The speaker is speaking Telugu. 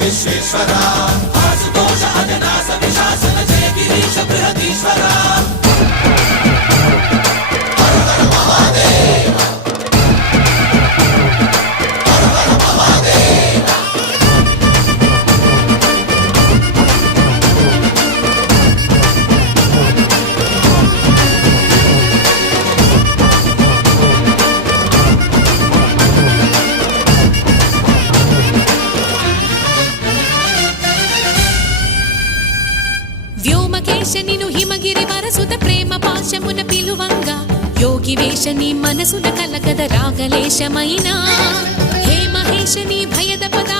విశ్వేశ్వరా ఆశుతోష అజనాస విశాసన జయ గిరీశ బృహదీశ్వరా వ్యోమకేశనిను హిమగిరి వరసుత ప్రేమ పాశమున పిలువంగా యోగి వేషని మనసున కలకద రాగలేశమైనా హే మహేశని భయద పదా